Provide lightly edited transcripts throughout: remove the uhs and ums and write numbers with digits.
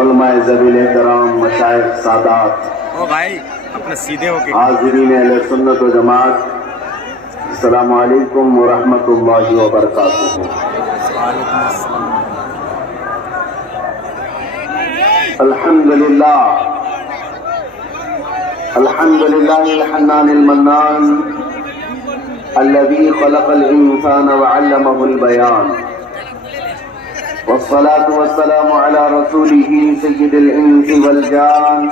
علماء ذویل احترام، مشائخ، سادات، او بھائی اپنے سیدھے ہو کے حاضرین اہل سنت و جماعت، السلام علیکم ورحمۃ اللہ وبرکاتہ۔ الحمدللہ الحمدللہ الحنان المنان الذي خلق الإنسان وعلمه البيان، والصلاة والسلام على رسوله سيد الإنس والجان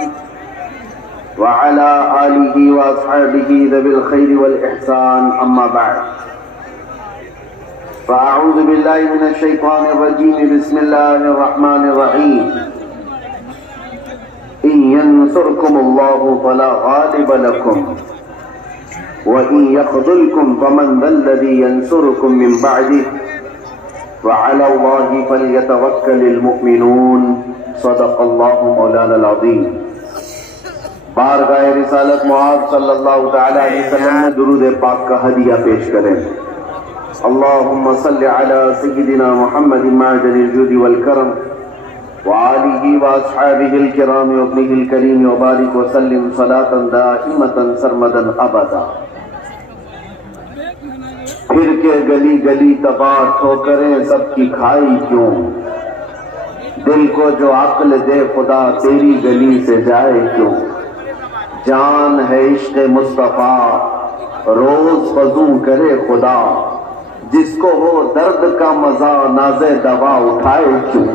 وعلى آله وأصحابه ذوي الخير والإحسان، أما بعد فأعوذ بالله من الشيطان الرجيم، بسم الله الرحمن الرحيم، إن ينصركم الله فلا غالب لكم وإن يخذلكم فمن ذا الذي ينصركم من بعده وعلى الله فليتوكل المؤمنون، صدق الله مولانا العظيم۔ بارگاہ رسالت معاذ صلی اللہ تعالی علیہ وسلم میں درود پاک کا ہدیہ پیش کریں۔ اللہم صل علی سیدنا محمد معدن الجود والکرم وآلہ واصحابہ الکرام وابنہ الکریم وبارک وسلم صلاۃ دائمۃ سرمدا ابدا۔ پھر کے گلی گلی تباہ ٹھوکریں سب کی کھائی کیوں، دل کو جو عقل دے خدا تیری گلی سے جائے کیوں، جان ہے عشق مصطفیٰ روز فزوں کرے خدا، جس کو ہو درد کا مزہ ناز دوا اٹھائے کیوں۔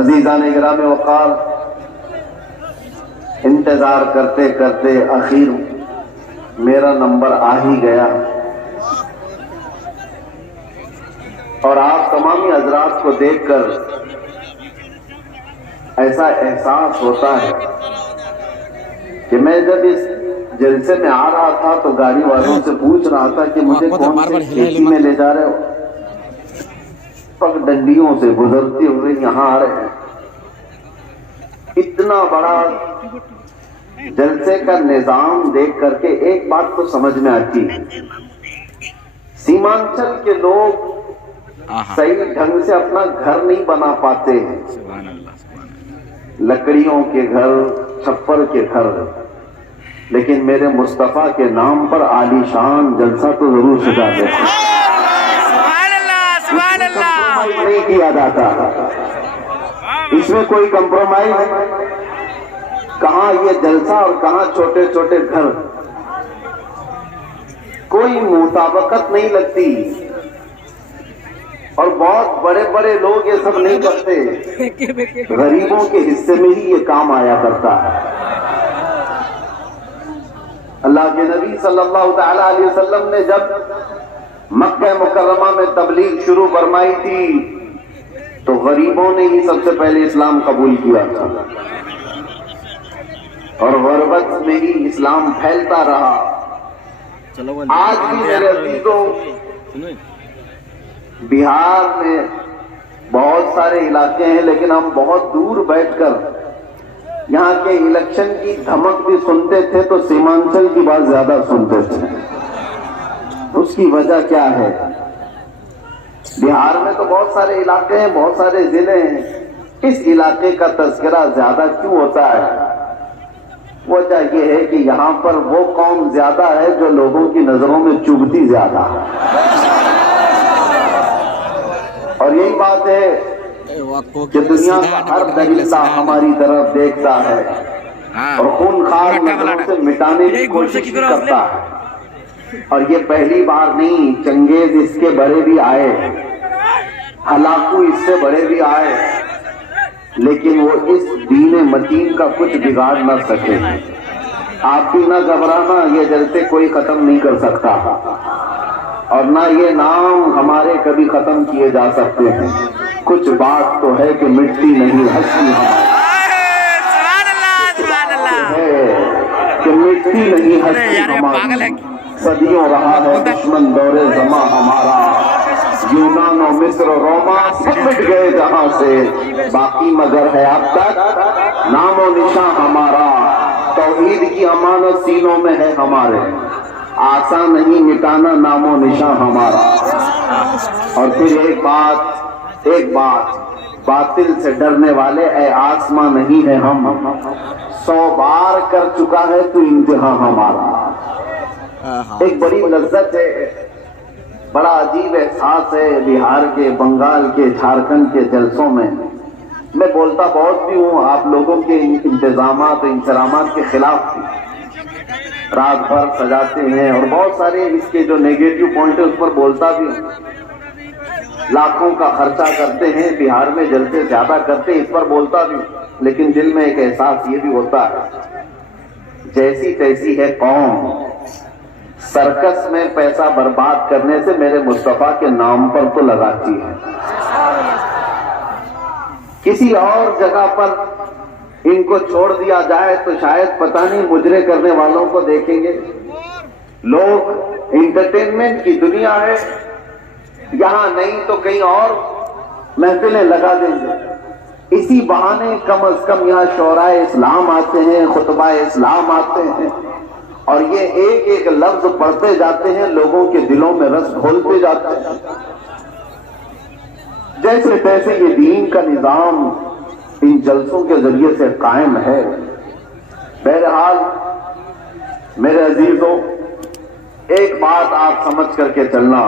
عزیزان گرامی وقار، انتظار کرتے کرتے اخیر میرا نمبر آ ہی گیا، اور آپ تمامی حضرات کو دیکھ کر ایسا احساس ہوتا ہے کہ میں جب اس جلسے میں آ رہا تھا تو گاڑی والوں سے پوچھ رہا تھا کہ مجھے کون سے کھیتی میں لے جا رہے ہو، پگ ڈنڈیوں سے گزرتے ہوئے یہاں آ رہے ہیں۔ اتنا بڑا جلسے کا نظام دیکھ کر کے ایک بات تو سمجھ میں آتی ہے، سیمانچل کے لوگ صحیح ڈھنگ سے اپنا گھر نہیں بنا پاتے ہیں، لکڑیوں کے گھر، چھپر کے گھر، لیکن میرے مصطفیٰ کے نام پر عالی شان جلسہ تو ضرور سجا دیتے ہیں۔ نہیں کیا جاتا، اس میں کوئی کمپرومائز کہاں یہ جلسہ اور کہاں چھوٹے چھوٹے گھر، کوئی مطابقت نہیں لگتی، اور بہت بڑے بڑے لوگ یہ سب نہیں کرتے، غریبوں کے حصے میں ہی یہ کام آیا کرتا ہے۔ اللہ کے نبی صلی اللہ تعالی علیہ وسلم نے جب مکہ مکرمہ میں تبلیغ شروع فرمائی تھی تو غریبوں نے ہی سب سے پہلے اسلام قبول کیا تھا، اور غربت میں ہی اسلام پھیلتا رہا۔ آج بھی میرے عزیزوں بہار میں بہت سارے علاقے ہیں، لیکن ہم بہت دور بیٹھ کر یہاں کے الیکشن کی دھمک بھی سنتے تھے تو سیمانچل کی بات زیادہ سنتے تھے۔ اس کی وجہ کیا ہے؟ بہار میں تو بہت سارے علاقے ہیں، بہت سارے ضلع ہیں، اس علاقے کا تذکرہ زیادہ کیوں ہوتا ہے؟ وجہ یہ ہے کہ یہاں پر وہ قوم زیادہ ہے جو لوگوں کی نظروں میں چبھتی زیادہ ہے، اور یہی بات ہے کہ دنیا کا ہر درندہ ہماری طرف دیکھتا ہے اور خون خار نظروں سے مٹانے کی کوشش کرتا ہے، اور یہ پہلی بار نہیں، چنگیز اس کے بڑے بھی آئے، ہلاکو اس سے بڑے بھی آئے، لیکن وہ اس دین متین کا کچھ بگاڑ نہ سکے۔ آپ بھی نہ گھبرانا، یہ جلسے کوئی ختم نہیں کر سکتا، اور نہ یہ نام ہمارے کبھی ختم کیے جا سکتے ہیں۔ کچھ بات تو ہے کہ مٹتی نہیں ہستی ہماری، کہ مٹتی نہیں ہستی ہماری، صدیوں رہا ہے دشمن دور زماں ہمارا، یونان و مصر و روما سب مٹ گئے جہاں سے، باقی مگر ہے اب تک نام و نشاں ہمارا، توحید کی امانت سینوں میں ہے ہمارے، آسان نہیں مٹانا نام و نشاں ہمارا۔ اور پھر ایک بات ایک بات، باطل سے ڈرنے والے اے آسماں نہیں ہے ہم، 100 بار کر چکا ہے تو انتہا ہمارا۔ ایک بڑی لذت ہے، بڑا عجیب احساس ہے بہار کے، بنگال کے، جھارکھنڈ کے جلسوں میں۔ میں بولتا بہت بھی ہوں، آپ لوگوں کے انتظامات و انتظامات کے خلاف بھی، رات بھر سجاتے ہیں اور بہت سارے اس کے جو نیگیٹو پوائنٹ ہے اس پر بولتا بھی ہوں، لاکھوں کا خرچہ کرتے ہیں بہار میں، جلسے زیادہ کرتے ہیں، اس پر بولتا بھی ہوں، لیکن دل میں ایک احساس یہ بھی ہوتا ہے جیسی تیسی ہے قوم، سرکس میں پیسہ برباد کرنے سے میرے مصطفیٰ کے نام پر تو لگاتی ہے، کسی اور جگہ پر ان کو چھوڑ دیا جائے تو شاید پتہ نہیں مجرے کرنے والوں کو دیکھیں گے۔ لوگ انٹرٹینمنٹ کی دنیا ہے، یہاں نہیں تو کہیں اور محفلیں لگا دیں گے، اسی بہانے کم از کم یہاں شعراء اسلام آتے ہیں، خطبہ اسلام آتے ہیں، اور یہ ایک ایک لفظ پڑھتے جاتے ہیں، لوگوں کے دلوں میں رس گھولتے جاتے ہیں، جیسے تیسے یہ دین کا نظام ان جلسوں کے ذریعے سے قائم ہے۔ بہرحال میرے عزیزوں، ایک بات آپ سمجھ کر کے چلنا،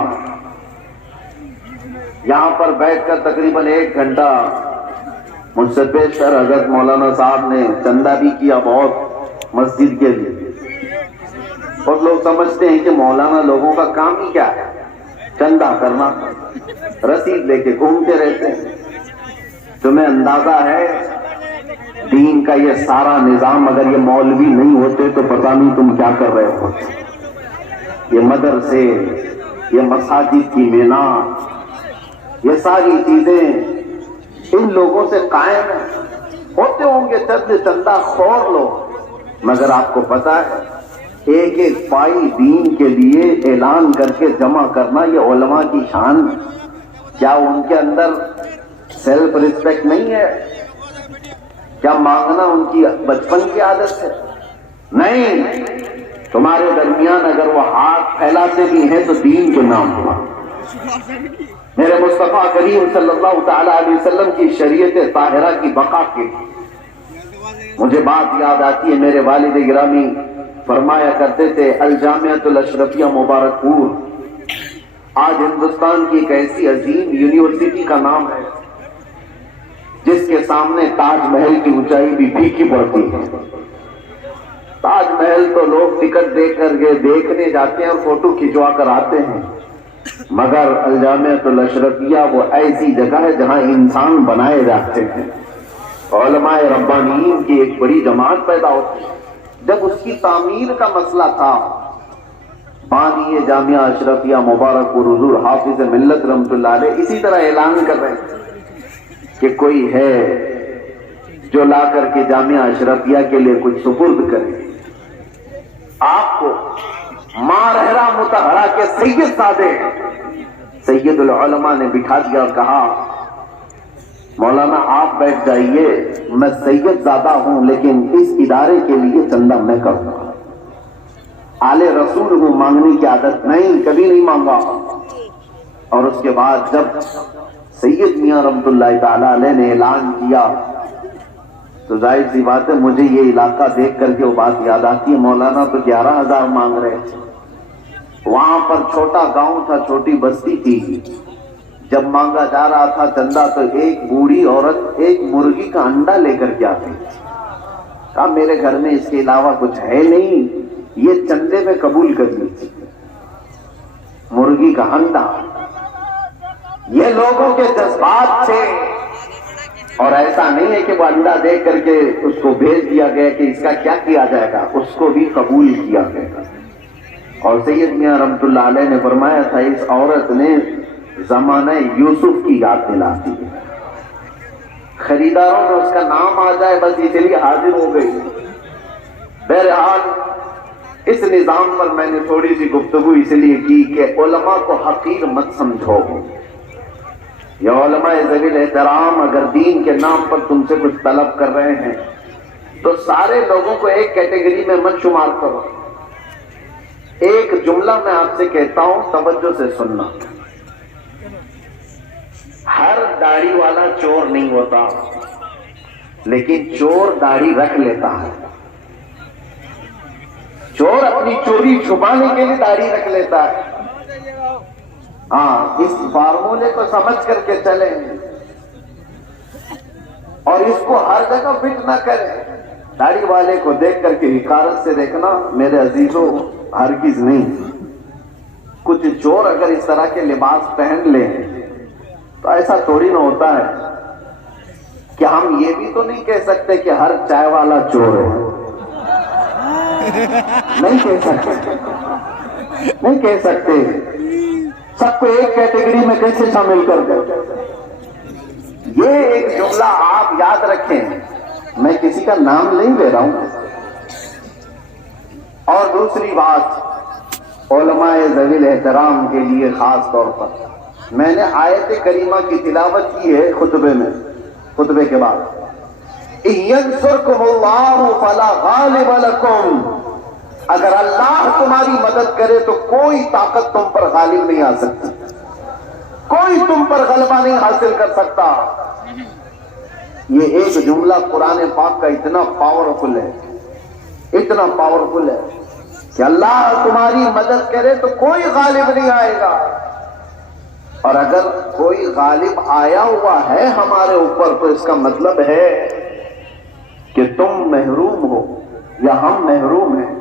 یہاں پر بیٹھ کر تقریباً 1 گھنٹہ مجھ سے پیشتر حضرت مولانا صاحب نے چندہ بھی کیا بہت مسجد کے لیے، اور لوگ سمجھتے ہیں کہ مولانا لوگوں کا کام ہی کیا ہے، چندہ کرنا، رسید لے کے گھومتے رہتے ہیں۔ تمہیں اندازہ ہے دین کا یہ سارا نظام اگر یہ مولوی نہیں ہوتے تو پتہ نہیں تم کیا کر رہے ہوتے۔ یہ مدرسے، یہ مساجد کی مینار، یہ ساری چیزیں ان لوگوں سے قائم ہیں۔ ہوتے ہوں گے چندہ خور لوگ، مگر آپ کو پتا ہے ایک ایک پائی دین کے لیے اعلان کر کے جمع کرنا یہ علماء کی شان ہے۔ کیا ان کے اندر سیلف ریسپیکٹ نہیں ہے؟ کیا مانگنا ان کی بچپن کی عادت ہے؟ نہیں، تمہارے درمیان اگر وہ ہاتھ پھیلاتے بھی ہیں تو دین کے نام پر۔ میرے مصطفیٰ کریم صلی اللہ تعالی علیہ وسلم کی شریعت طاہرہ کی بقا کے مجھے بات یاد آتی ہے، میرے والد گرامی فرمایا کرتے تھے الجامعۃ الاشرفیہ مبارک پور آج ہندوستان کی ایک ایسی عظیم یونیورسٹی کا نام ہے جس کے سامنے تاج محل کی اونچائی بھی پھیکی پڑتی ہے۔ تاج محل تو لوگ ٹکٹ دے کر کے دیکھنے جاتے ہیں اور فوٹو کھنچوا کر آتے ہیں، مگر الجامعۃ الاشرفیہ وہ ایسی جگہ ہے جہاں انسان بنائے جاتے ہیں، علماء ربانیین کی ایک بڑی جماعت پیدا ہوتی ہے۔ جب اس کی تعمیر کا مسئلہ تھا، بانی جامعہ اشرفیہ مبارک پور حضور حافظ ملت رحمۃ اللہ علیہ اسی طرح اعلان کر رہے تھے کہ کوئی ہے جو لا کر کے جامعہ اشرفیہ کے لیے کچھ سپرد کرے۔ آپ کو مارہرہ متحرہ کے سید سادے سید العلماء نے بٹھا دیا اور کہا مولانا آپ بیٹھ جائیے، میں سید زادہ ہوں لیکن اس ادارے کے لیے چندہ میں کروں گا، آل رسول ہوں، مانگنے کی عادت نہیں، کبھی نہیں مانگا۔ اور اس کے بعد جب سید میاں رحمت اللہ تعالی علیہ نے اعلان کیا تو ظاہر سی بات ہے مجھے یہ علاقہ دیکھ کر کے وہ بات یاد آتی ہے، مولانا تو 11,000 مانگ رہے تھے، وہاں پر چھوٹا گاؤں تھا، چھوٹی بستی تھی، جب مانگا جا رہا تھا چندہ تو ایک بوڑھی عورت ایک مرغی کا انڈا لے کر کے آتی، کہا میرے گھر میں اس کے علاوہ کچھ ہے نہیں، یہ چندے میں قبول کر لی تھی، مرغی کا انڈا۔ یہ لوگوں کے جذبات تھے، اور ایسا نہیں ہے کہ وہ انڈا دے کر کے اس کو بھیج دیا گیا کہ اس کا کیا کیا جائے گا، اس کو بھی قبول کیا گیا۔ اور سید میاں رحمت اللہ علیہ نے فرمایا تھا اس عورت نے زمانہ یوسف کی یاد دلاتی ہے، خریداروں میں اس کا نام آ جائے بس اسی لیے حاضر ہو گئی۔ بہرحال اس نظام پر میں نے تھوڑی سی گفتگو اس لیے کی کہ علماء کو حقیر مت سمجھو، یہ علماء ذوی احترام اگر دین کے نام پر تم سے کچھ طلب کر رہے ہیں تو سارے لوگوں کو ایک کیٹیگری میں مت شمار کرو۔ ایک جملہ میں آپ سے کہتا ہوں، توجہ سے سننا، ہر داڑھی والا چور نہیں ہوتا، لیکن چور داڑھی رکھ لیتا ہے۔ چور اپنی چوری چھپانے کے لیے داڑھی رکھ لیتا ہے۔ ہاں، اس فارمولے کو سمجھ کر کے چلیں اور اس کو ہر جگہ فٹ نہ کریں۔ داڑھی والے کو دیکھ کر کے حقارت سے دیکھنا میرے عزیزوں ہرگز نہیں۔ کچھ چور اگر اس طرح کے لباس پہن لیں تو ایسا تھوڑی نہ ہوتا ہے کہ ہم یہ بھی تو نہیں کہہ سکتے کہ ہر چائے والا چور ہے، نہیں کہہ سکتے، نہیں کہہ سکتے۔ سب کو ایک کیٹیگری میں کیسے شامل کر دیں؟ یہ ایک جملہ آپ یاد رکھیں، میں کسی کا نام نہیں لے رہا ہوں۔ اور دوسری بات، علماء ذوی الاحترام کے لیے خاص طور پر میں نے آیت کریمہ کی تلاوت کی ہے خطبے میں، خطبے کے بعد، إِن يَنْصُرْكُمُ اللَّهُ فَلَا غَالِبَ لَكُمْ، اگر اللہ تمہاری مدد کرے تو کوئی طاقت تم پر غالب نہیں آ سکتی، کوئی تم پر غلبہ نہیں حاصل کر سکتا۔ یہ ایک جملہ قرآن پاک کا اتنا پاورفل ہے، اتنا پاورفل ہے کہ اللہ تمہاری مدد کرے تو کوئی غالب نہیں آئے گا، اور اگر کوئی غالب آیا ہوا ہے ہمارے اوپر تو اس کا مطلب ہے کہ تم محروم ہو یا ہم محروم ہیں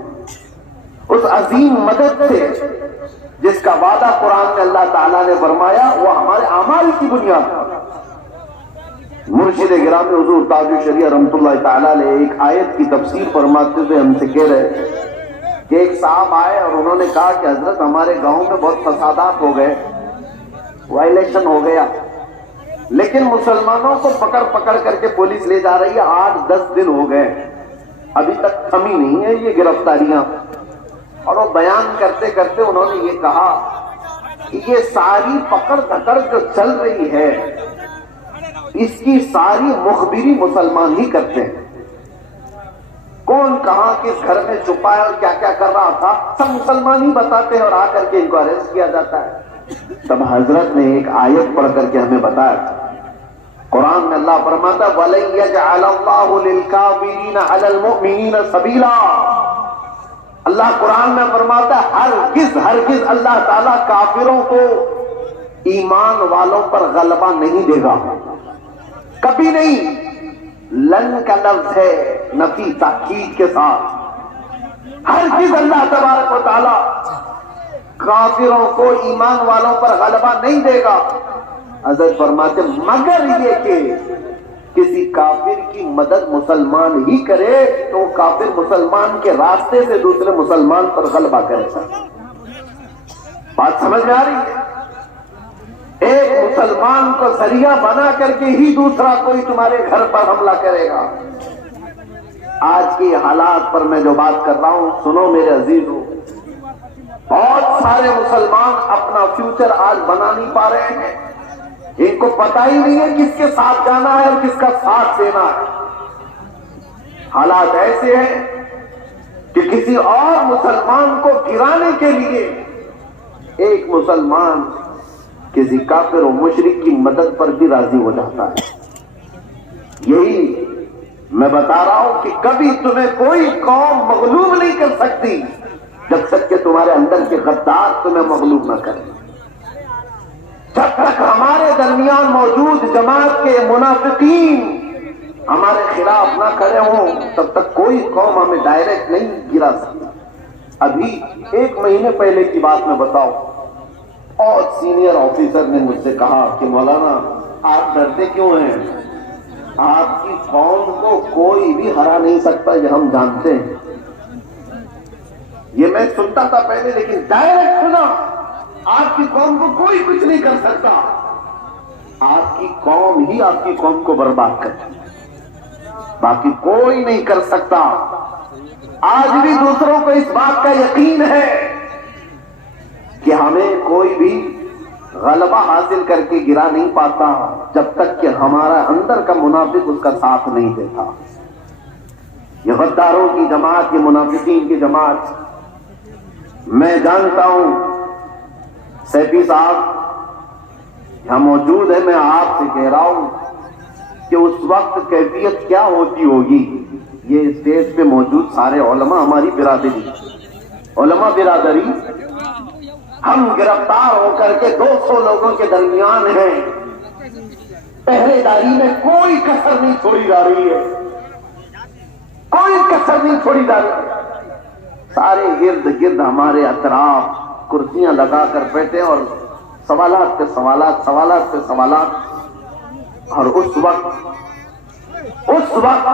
اس عظیم مدد سے جس کا وعدہ قرآن میں اللہ تعالیٰ نے فرمایا وہ ہمارے اعمال کی بنیاد پر۔ مرشد گرامی حضور تاج الشریعہ رحمۃ اللہ تعالیٰ نے ایک آیت کی تفسیر فرماتے ہوئے ہم سے کہہ رہے کہ ایک صاحب آئے اور انہوں نے کہا کہ حضرت ہمارے گاؤں میں بہت فسادات ہو گئے، وائلیشن ہو گیا، لیکن مسلمانوں کو پکڑ پکڑ کر کے پولیس لے جا رہی ہے، 8-10 دن ہو گئے، ابھی تک تھمی نہیں ہے یہ گرفتاریاں۔ اور وہ بیان کرتے کرتے انہوں نے یہ کہا کہ یہ ساری پکڑ دھکڑ جو چل رہی ہے اس کی ساری مخبری مسلمان ہی کرتے ہیں، کون کہاں کس گھر میں چھپا ہے اور کیا کیا کر رہا تھا سب مسلمان ہی بتاتے ہیں، اور آ کر کے ان کو اریسٹ کیا جاتا ہے۔ تب حضرت نے ایک آیت پڑھ کر کے ہمیں بتایا، قرآن میں اللہ فرماتا وَلَن يَجْعَلَ اللَّهُ لِلْكَافِرِينَ عَلَى الْمُؤْمِنِينَ سَبِيلًا، اللہ قرآن میں فرماتا ہے ہرگز اللہ تعالیٰ کافروں کو ایمان والوں پر غلبہ نہیں دے گا، کبھی نہیں۔ لن کا لفظ ہے نفی تاکید کے ساتھ، ہرگز اللہ تبارک و تعالیٰ کافروں کو ایمان والوں پر غلبہ نہیں دے گا۔ حضرت فرماتے مگر یہ کہ کسی کافر کی مدد مسلمان ہی کرے تو وہ کافر مسلمان کے راستے سے دوسرے مسلمان پر غلبہ کرے گا۔ بات سمجھ میں آ رہی ہے؟ ایک مسلمان کو ذریعہ بنا کر کے ہی دوسرا کوئی تمہارے گھر پر حملہ کرے گا۔ آج کی حالات پر میں جو بات کر رہا ہوں سنو میرے عزیزو، بہت سارے مسلمان اپنا فیوچر آج بنا نہیں پا رہے ہیں، ان کو پتہ ہی نہیں ہے کس کے ساتھ جانا ہے اور کس کا ساتھ دینا ہے۔ حالات ایسے ہیں کہ کسی اور مسلمان کو گرانے کے لیے ایک مسلمان کسی کافر و مشرک کی مدد پر بھی راضی ہو جاتا ہے۔ یہی میں بتا رہا ہوں کہ کبھی تمہیں کوئی قوم مغلوب نہیں کر سکتی جب تک کہ تمہارے اندر کے غدار تمہیں مغلوب نہ کریں۔ جب تک ہمارے درمیان موجود جماعت کے منافقین ہمارے خلاف نہ کھڑے ہوں تب تک کوئی قوم ہمیں ڈائریکٹ نہیں گرا سکتی۔ ابھی 1 مہینے پہلے کی بات میں بتاؤ، اور سینئر آفیسر نے مجھ سے کہا کہ مولانا آپ ڈرتے کیوں ہیں؟ آپ کی قوم کو کوئی بھی ہرا نہیں سکتا، یہ ہم جانتے ہیں۔ یہ میں سنتا تھا پہلے، لیکن ڈائریکٹ سنا آپ کی قوم کو کوئی کچھ نہیں کر سکتا، آپ کی قوم ہی آپ کی قوم کو برباد کرتی، باقی کوئی نہیں کر سکتا۔ آج بھی دوسروں کو اس بات کا یقین ہے کہ ہمیں کوئی بھی غلبہ حاصل کر کے گرا نہیں پاتا جب تک کہ ہمارا اندر کا منافق اس کا ساتھ نہیں دیتا۔ یہ غداروں کی جماعت، یہ منافقین کی جماعت، میں جانتا ہوں سیفی صاحب یہاں موجود ہے، میں آپ سے کہہ رہا ہوں کہ اس وقت کیفیت کیا ہوتی ہوگی. یہ اسٹیج پہ موجود سارے علماء ہماری برادری، علماء برادری، ہم گرفتار ہو کر کے 200 لوگوں کے درمیان ہیں. پہرے داری میں کوئی کسر نہیں چھوڑی جا رہی ہے، کوئی کسر نہیں چھوڑی جا رہی. سارے گرد گرد ہمارے اطراف کرسیاں لگا کر بیٹھے اور سوالات پہ سوالات، سوالات پہ سوالات. اور اس وقت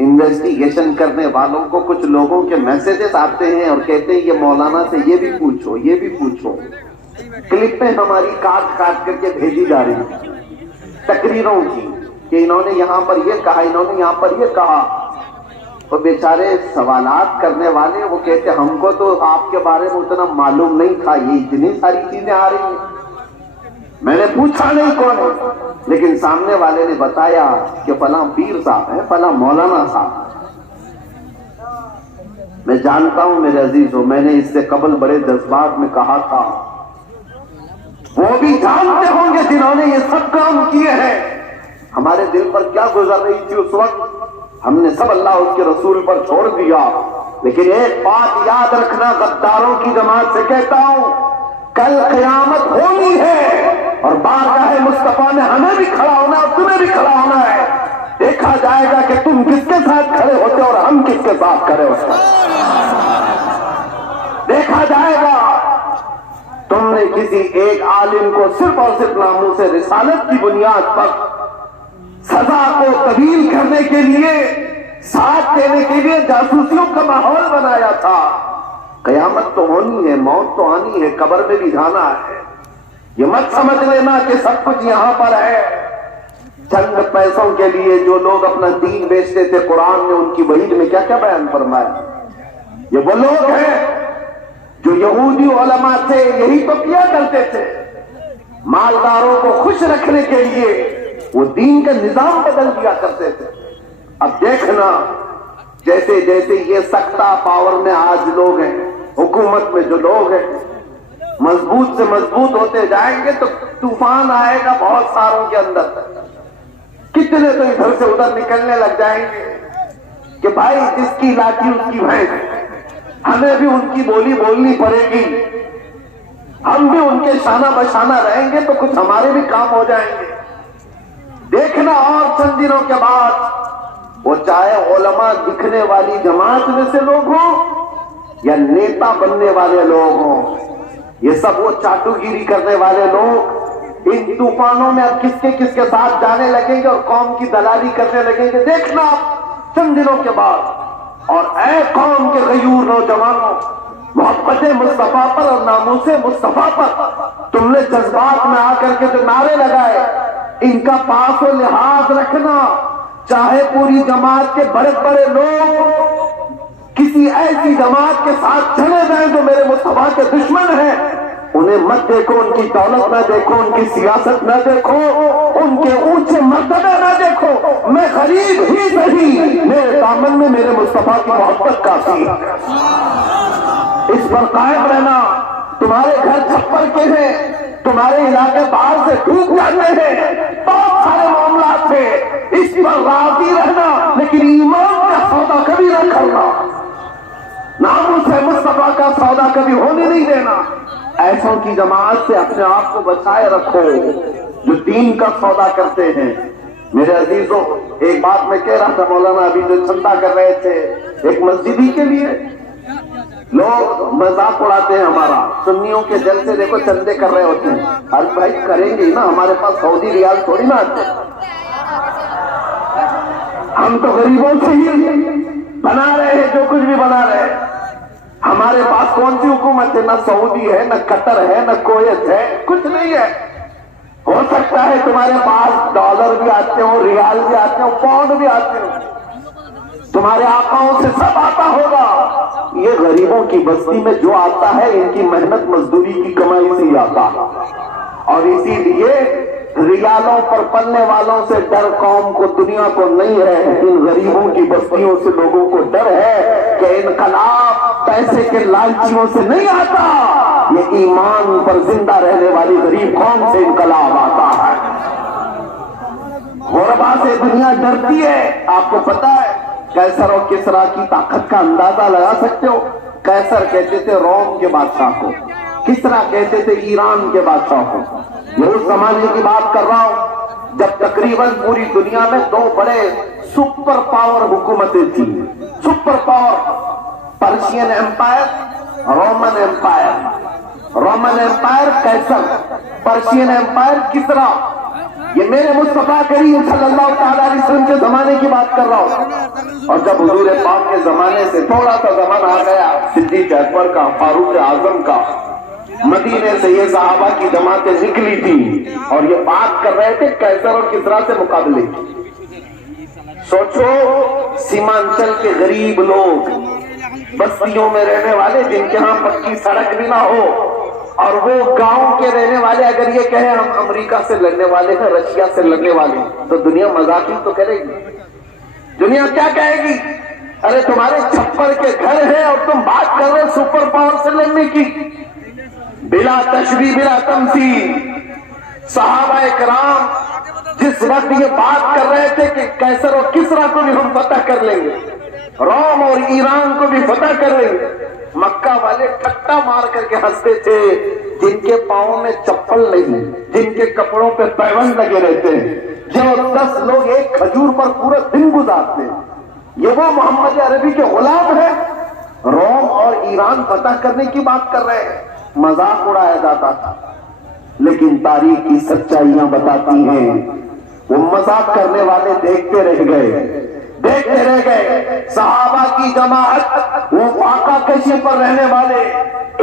انویسٹیگیشن کرنے والوں کو کچھ لوگوں کے میسجز آتے ہیں اور کہتے ہیں یہ مولانا سے یہ بھی پوچھو، یہ بھی پوچھو. کلپیں ہماری کاٹ کاٹ کر کے بھیجی جا رہی ہیں تقریروں کی کہ انہوں نے یہاں پر یہ کہا، انہوں نے یہاں پر یہ کہا. اور بیچارے سوالات کرنے والے وہ کہتے ہم کو تو آپ کے بارے میں اتنا معلوم نہیں تھا، یہ اتنی ساری چیزیں آ رہی ہیں. میں نے پوچھا نہیں کون ہے، لیکن سامنے والے نے بتایا کہ فلاں پیر صاحب ہیں، فلاں مولانا صاحب. میں جانتا ہوں میرے عزیزوں، میں نے اس سے قبل بڑے جذبات میں کہا تھا، وہ بھی جانتے ہوں گے جنہوں نے یہ سب کام کیے ہیں. ہمارے دل پر کیا گزر رہی تھی اس وقت، ہم نے سب اللہ اس کے رسول پر چھوڑ دیا. لیکن ایک بات یاد رکھنا، غداروں کی جماعت سے کہتا ہوں، کل قیامت ہونی ہے اور بارگاہ مصطفیٰ میں ہمیں بھی کھڑا ہونا اور تمہیں بھی کھڑا ہونا ہے. دیکھا جائے گا کہ تم کس کے ساتھ کھڑے ہوتے اور ہم کس کے ساتھ کھڑے ہوتے. دیکھا جائے گا تم نے کسی ایک عالم کو صرف اور صرف ناموس رسالت کی بنیاد پر سزا کو طویل کرنے کے لیے، ساتھ دینے کے لیے جاسوسیوں کا ماحول بنایا تھا. قیامت تو ہونی ہے، موت تو آنی ہے، قبر میں بھی جانا ہے. یہ مت سمجھ لینا کہ سب کچھ یہاں پر ہے. چند پیسوں کے لیے جو لوگ اپنا دین بیچتے تھے، قرآن نے ان کی وحید میں کیا کیا بیان فرمایا. یہ وہ لوگ ہیں جو یہودی علماء تھے، یہی تو کیا کرتے تھے. مالداروں کو خوش رکھنے کے لیے وہ دین کا نظام بدل دیا کرتے تھے. اب دیکھنا جیسے جیسے یہ سکتا پاور میں آج لوگ ہیں، حکومت میں جو لوگ ہیں، مضبوط سے مضبوط ہوتے جائیں گے تو طوفان آئے گا بہت ساروں کے اندر. کتنے تو ادھر سے ادھر نکلنے لگ جائیں گے کہ بھائی جس کی لاٹھی اس کی بھینس، ہمیں بھی ان کی بولی بولنی پڑے گی، ہم بھی ان کے شانہ بشانہ رہیں گے تو کچھ ہمارے بھی کام ہو جائیں گے. دیکھنا اور چند دنوں کے بعد وہ چاہے علماء دکھنے والی جماعت میں سے لوگ ہوں یا نیتا بننے والے لوگ ہوں، یہ سب وہ چاٹو گیری کرنے والے لوگ ان طوفانوں میں اب کس کے ساتھ جانے لگیں گے اور قوم کی دلالی کرنے لگیں گے. دیکھنا چند دنوں کے بعد. اور اے قوم کے غیور نوجوانوں، محبت مصطفیٰ پر اور ناموس مصطفیٰ پر تم نے جذبات میں آ کر کے جو نعرے لگائے، ان کا پاس و لحاظ رکھنا. چاہے پوری جماعت کے بڑے بڑے لوگ کسی ایسی جماعت کے ساتھ چلے جائیں جو میرے مصطفیٰ کے دشمن ہیں، انہیں مت دیکھو، ان کی دولت نہ دیکھو، ان کی سیاست نہ دیکھو، ان کے اونچے مرتبے نہ دیکھو. میں غریب ہی صحیح، میرے دامن میں میرے مصطفیٰ کی محبت کافی ہے. اس پر قائم رہنا. تمہارے گھر چھپر کے ہیں، تمہارے علاقے باہر سے ٹوٹ جاتے ہیں، بہت سارے معاملات تھے، اس پر راضی رہنا، لیکن ایمان کا سودا کبھی نہ کرنا، ناموس مصطفیٰ کا سودا کبھی ہونے نہیں دینا. ایسوں کی جماعت سے اپنے آپ کو بچائے رکھو جو دین کا سودا کرتے ہیں. میرے عزیزوں، ایک بات میں کہہ رہا تھا، مولانا ابھی جو چندہ کر رہے تھے ایک مسجدی کے لیے، لوگ مذاق اڑاتے ہیں ہمارا. سنیوں کے جلسے دیکھو چندے کر رہے ہوتے ہیں. ہر بھائی کریں گے نا، ہمارے پاس سعودی ریال تھوڑی نہ آتے، ہم تو غریبوں سے ہی بنا رہے ہیں جو کچھ بھی بنا رہے ہیں. ہمارے پاس کون سی حکومت ہے؟ نہ سعودی ہے، نہ قطر ہے، نہ کویت ہے، کچھ نہیں ہے. ہو سکتا ہے تمہارے پاس ڈالر بھی آتے ہوں، ریال بھی آتے ہوں، پاؤنڈ بھی آتے ہوں، تمہارے آقاؤں سے سب آتا ہوگا. یہ غریبوں کی بستی میں جو آتا ہے ان کی محنت مزدوری کی کمائی سے ہی آتا ہے. اور اسی لیے ریالوں پر پلنے والوں سے ڈر قوم کو، دنیا کو نہیں ہے، ان غریبوں کی بستیوں سے لوگوں کو ڈر ہے کہ انقلاب پیسے کے لالچیوں سے نہیں آتا، یہ ایمان پر زندہ رہنے والی غریب قوم سے انقلاب آتا ہے۔ غربا سے دنیا ڈرتی ہے۔ آپ کو پتا ہے قیصر اور کسریٰ کی طاقت کا اندازہ لگا سکتے ہو؟ قیصر کہتے تھے روم کے بادشاہ کو، کسریٰ کہتے تھے ایران کے بادشاہ کو۔ یہ اس زمانے کی بات کر رہا ہوں جب تقریباً پوری دنیا میں دو بڑے سپر پاور حکومتیں تھیں۔ Super power Persian empire, Roman empire. Roman empire قیصر، پرشین ایمپائر کسریٰ۔ یہ میرے مصطفیٰ کریم صلی اللہ تعالیٰ علیہ وسلم کے زمانے کی بات کر رہا ہوں۔ اور جب حضور پاک کے زمانے سے تھوڑا سا زمانہ آ گیا صدیق اکبر کا، فاروق اعظم کا، مدینے سے یہ صحابہ کی جماعتیں نکلی تھی اور یہ بات کر رہے تھے قیصر اور کسریٰ سے مقابلے کی۔ سوچو سیمانچل کے غریب لوگ، بستیوں میں رہنے والے جن کے ہاں پکی سڑک بھی نہ ہو، اور وہ گاؤں کے رہنے والے اگر یہ کہیں ہم امریکہ سے لڑنے والے ہیں، رشیا سے لڑنے والے ہیں، تو دنیا مذاق ہی تو کرے گی۔ دنیا کیا کہے گی؟ ارے تمہارے چھپر کے گھر ہیں اور تم بات کر رہے سپر پاور سے لڑنے کی۔ بلا تشبیہ بلا تمثیل صحابہ کرام جس وقت یہ بات کر رہے تھے کہ قیصر اور کسریٰ کو بھی ہم فتح کر لیں گے، روم اور ایران کو بھی فتح کر لیں گے، مکہ والے ٹھٹا مار کر کے ہنستے تھے جن کے پاؤں میں چپل نہیں، جن کے کپڑوں پہ پیوند لگے رہتے ہیں، جو 10 لوگ ایک کھجور پر پورا دن گزارتے ہیں، یہ وہ محمد عربی کے غلام ہیں۔ روم اور ایران فتح کرنے کی بات کر رہے ہیں، مذاق اڑایا جاتا تھا، لیکن تاریخ کی سچائیاں بتاتی ہیں وہ مذاق کرنے والے دیکھتے رہ گئے۔ صحابہ کی جماعت، وہ فاقہ کشی پر رہنے والے،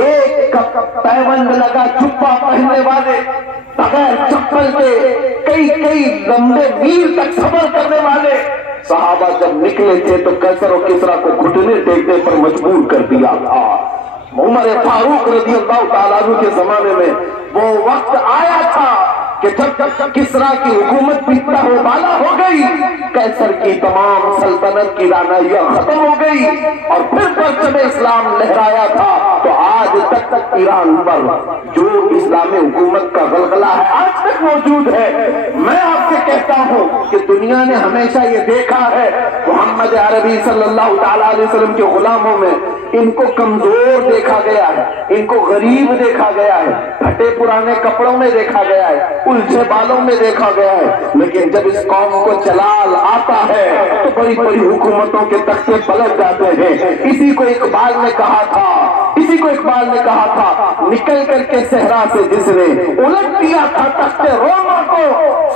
ایک پیوند لگا جبہ پہننے والے، بغیر چپل کے کئی لمبے میل تک سفر کرنے والے صحابہ جب نکلے تھے تو قیصر و کسریٰ کو گھٹنے ٹیکنے پر مجبور کر دیا تھا۔ عمر فاروق رضی اللہ تعالیٰ عنہ کے زمانے میں وہ وقت آیا تھا کہ جب کسریٰ کی حکومت پیٹا ہو بالا ہو گئی، قیصر کی تمام سلطنت کی رعنائیاں ختم ہو گئی اور پھر پرچم اسلام لہرایا تھا، تو آج تک ایران پر جو اسلامی حکومت کا غلغلہ ہے آج تک موجود ہے۔ میں آپ سے کہتا ہوں کہ دنیا نے ہمیشہ یہ دیکھا ہے محمد عربی صلی اللہ تعالیٰ علیہ وسلم کے غلاموں میں ان کو کمزور دیکھا گیا ہے، ان کو غریب دیکھا گیا ہے، پھٹے پرانے کپڑوں میں دیکھا گیا ہے، الجھے بالوں میں دیکھا گیا ہے، لیکن جب اس قوم کو جلال آتا ہے تو بڑی بڑی حکومتوں کے تختے پلٹ جاتے ہیں۔ اسی کو اقبال نے کہا تھا نکل کر کے صحرا سے جس نے الٹ دیا تھا تخت روما کو،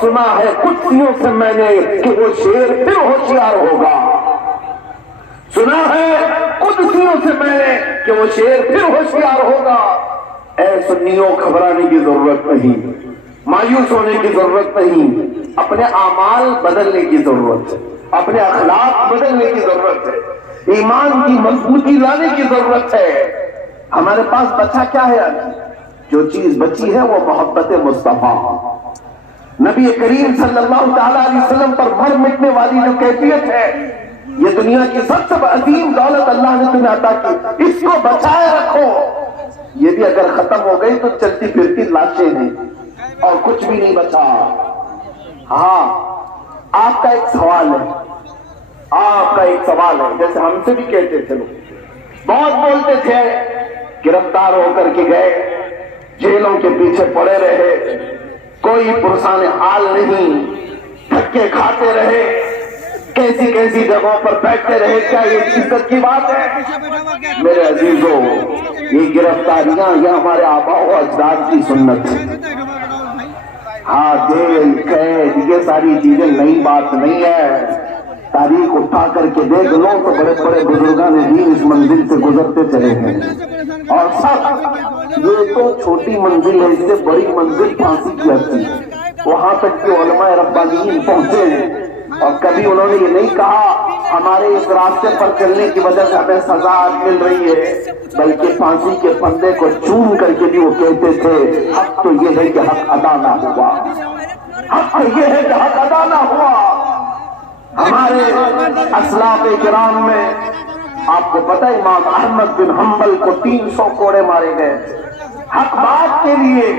سنا ہے قدسیوں سے میں نے کہ وہ شیر پھر ہوشیار ہوگا۔ سنا ہے قدسیوں سے میں نے کہ وہ شیر پھر ہوشیار ہوگا۔ اے سنیوں گھبرانے کی ضرورت نہیں، مایوس ہونے کی ضرورت نہیں، اپنے اعمال بدلنے کی ضرورت ہے، اپنے اخلاق بدلنے کی ضرورت ہے، ایمان کی مضبوطی لانے کی ضرورت ہے۔ ہمارے پاس بچا کیا ہے؟ جو چیز بچی ہے وہ محبت مصطفیٰ، نبی کریم صلی اللہ تعالیٰ علیہ وسلم پر مر مٹنے والی جو کیفیت ہے، یہ دنیا کی سب سے عظیم دولت اللہ نے تمہیں عطا کی، اس کو بچائے رکھو۔ یہ بھی اگر ختم ہو گئی تو چلتی پھرتی لاشیں ہیں اور کچھ بھی نہیں بچا۔ ہاں آپ کا ایک سوال ہے، جیسے ہم سے بھی کہتے تھے لوگ، بہت بولتے تھے، گرفتار ہو کر کے گئے، جیلوں کے پیچھے پڑے رہے، کوئی پرسان حال نہیں، دھکے کھاتے رہے، کیسی جگہوں پر بیٹھتے رہے، کیا یہ عزت کی بات ہے؟ میرے عزیزوں، یہ گرفتاریاں یہ ہمارے آباء و اجداد کی سنت ہے۔ ہاں جیل قید یہ ساری چیزیں نئی بات نہیں ہے، تاریخ اٹھا کر کے دیکھ لو تو بڑے بڑے بزرگان دین اس منزل سے گزرتے چلے ہیں، اور سب یہ تو چھوٹی منزل ہے، اس سے بڑی منزل پھانسی کی ہوتی ہے، وہاں تک کہ علماء ربانیین پہنچے ہیں، اور کبھی انہوں نے یہ نہیں کہا ہمارے اس راستے پر چلنے کی وجہ سے ہمیں سزا مل رہی ہے، بلکہ پھانسی کے پھندے کو چوم کر کے بھی وہ کہتے تھے حق تو یہ ہے کہ حق ادا نہ ہوا، حق تو یہ ہے کہ حق ادا نہ ہوا۔ ہمارے اسلاف کرام میں آپ کو پتہ ہے امام احمد بن حنبل کو 300 کوڑے مارے گئے، حق بات کے لیے.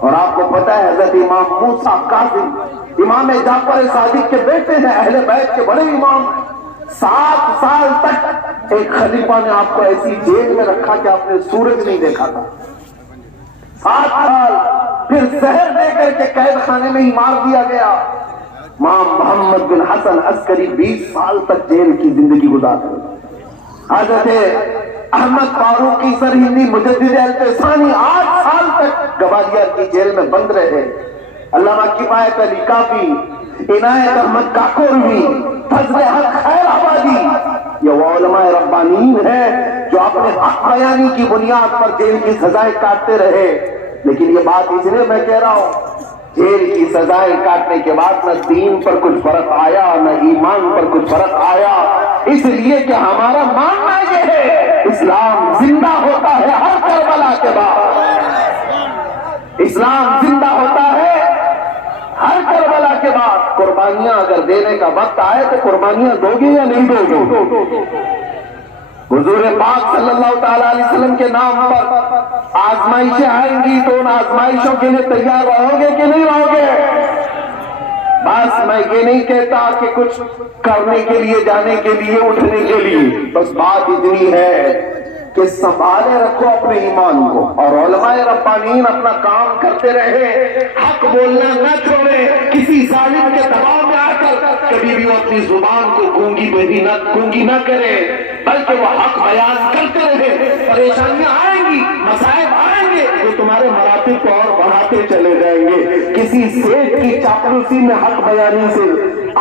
اور آپ کو پتا ہے حضرت امام موسیٰ کاظم امام جعفر صادق کے بیٹے ہیں, اہل بیت کے بڑے امام. 7 سال تک ایک خلیفہ نے آپ کو ایسی جیل میں رکھا کہ آپ نے سورج نہیں دیکھا تھا. 7 سال پھر زہر دے کر کے قید خانے میں ہی مار دیا گیا. امام محمد بن حسن عسکری 20 سال تک جیل کی زندگی گزارے. حضرت احمد فاروقی سرہندی مجدد التسانی 8 سال تک گوالیار کی جیل میں بند رہے. علامہ کفایت علی کافی, عنایت احمد کاکوروی, فضل حق خیر آبادی, یہ وہ علماء ربانین ہیں جو اپنے حق بیانی کی بنیاد پر جیل کی سزائیں کاٹتے رہے. لیکن یہ بات اس لیے میں کہہ رہا ہوں, جیل کی سزائیں کاٹنے کے بعد نہ دین پر کچھ فرق آیا نہ ایمان پر کچھ فرق آیا, اس لیے کہ ہمارا ماننا یہ ہے اسلام زندہ ہوتا ہے ہر کربلا کے بعد. اسلام زندہ ہوتا ہے ہر کربلا کے بعد. قربانیاں اگر دینے کا وقت آئے تو قربانیاں دو گے یا نہیں دو گے؟ حضور پاک صلی اللہ تعالی علیہ وسلم کے نام پر آزمائشیں آئیں گی تو ان آزمائشوں کے لیے تیار رہو گے کہ نہیں رہو گے؟ بس میں یہ نہیں کہتا کہ کچھ کرنے کے لیے, جانے کے لیے, اٹھنے کے لیے, بس بات اتنی ہے کہ سنبھالے رکھو اپنے ایمان کو, اور علماء ربانین اپنا کام کرتے رہے, حق بولنا نہ چھوڑے. کسی ظالم کے دباؤ میں آ کر کبھی بھی وہ اپنی زبان کو گونگی نہ کرے, بلکہ وہ حق بیان کرتے رہے. پریشانیاں آئیں گی, مصائب آئیں گے, وہ تمہارے مراتب کو اور بڑھاتے چلے جائیں گے. کسی سیٹ کی چاپلوسی میں حق بیانی سے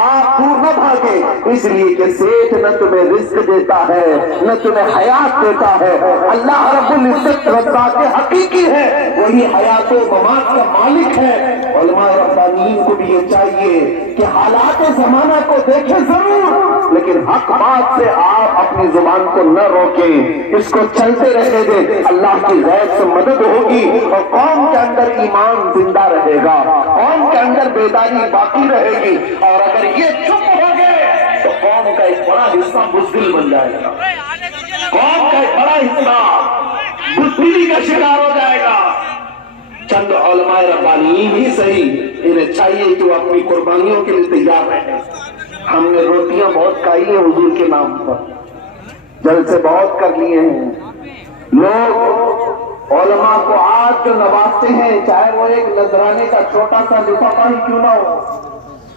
آپ دور نہ بھاگے, اس لیے کہ سیٹ نہ تمہیں رزق دیتا ہے نہ تمہیں حیات دیتا ہے. اللہ رب العزت رزاق حقیقی ہے, وہی حیات و ممات کا مالک ہے. علماء ربانیین کو بھی یہ چاہیے کہ حالات زمانہ کو دیکھیں ضرور, لیکن حق بات سے آپ اپنی زبان کو نہ روکیں, اس کو چلتے رہنے دیں. اللہ کی غیب سے مدد ہوگی اور قوم کے اندر ایمان زندہ رہے گا, قوم کے اندر بیداری باقی رہے گی. اور اگر یہ چپ ہو گئے تو قوم کا ایک بڑا حصہ بزدل بن جائے گا, قوم کا ایک بڑا حصہ بزدلی کا شکار ہو جائے گا. چند علماء ربانیین ہی صحیح, انہیں چاہیے کہ وہ اپنی قربانیوں کے لیے تیار رہیں. ہم نے روٹیاں بہت کھائی ہیں حضور کے نام پر, جلسے بہت کر لیے ہیں. لوگ علماء کو آج جو نوازتے ہیں, چاہے وہ ایک نذرانے کا چھوٹا سا لفافہ ہی کیوں نہ ہو,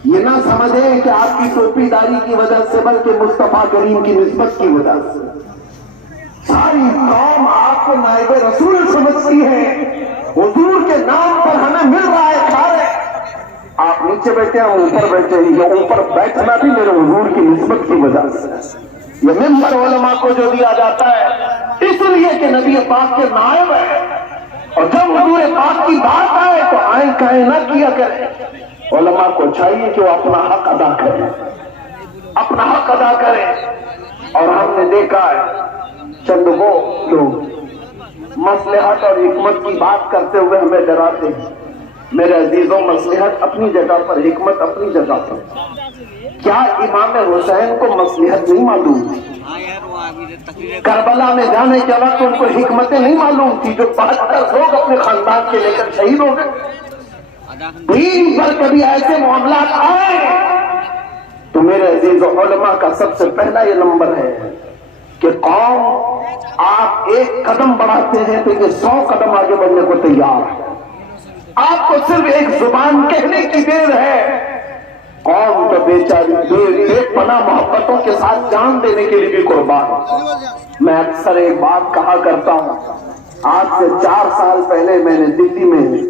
یہ نہ سمجھیں کہ آپ کی ٹوپی داری کی وجہ سے, بلکہ مصطفیٰ کریم کی نسبت کی وجہ سے. ساری قوم آپ کو نائب رسول سمجھتی ہے, حضور کے نام پر ہمیں مل رہا ہے, کھا رہے. آپ نیچے بیٹھے ہیں, اوپر بیٹھے ہیں, یہ اوپر بیٹھنا بھی میرے حضور کی نسبت کی وجہ سے. یہ ممبر علماء کو جو دیا جاتا ہے اس لیے کہ نبی پاک کے نائب ہے, اور جب حضور پاک کی بات آئے تو آئیں کہیں نہ کیا کریں. علماء کو چاہیے کہ وہ اپنا حق ادا کریں, اپنا حق ادا کریں. اور ہم نے دیکھا ہے چند وہ لوگ مصلحت اور حکمت کی بات کرتے ہوئے ہمیں ڈراتے ہیں. میرے عزیزوں, مصلحت اپنی جگہ پر, حکمت اپنی جگہ پر. کیا امام حسین کو مصلحت نہیں معلوم تھی؟ کربلا میں جانے کے وقت ان کو حکمتیں نہیں معلوم تھی جو 72 لوگ اپنے خاندان کے لے کر شہید ہو گئے؟ دین پر کبھی ایسے معاملات آئے تو میرے عزیز علماء کا سب سے پہلا یہ نمبر ہے کہ قوم آپ ایک قدم بڑھاتے ہیں تو یہ 100 قدم آگے بڑھنے کو تیار ہے. آپ کو صرف ایک زبان کہنے کی دیر ہے. قوم تو بیچاری بے پناہ محبتوں کے ساتھ جان دینے کے لیے بھی قربان. میں اکثر ایک بات کہا کرتا ہوں, آج سے 4 سال پہلے میں نے دلی میں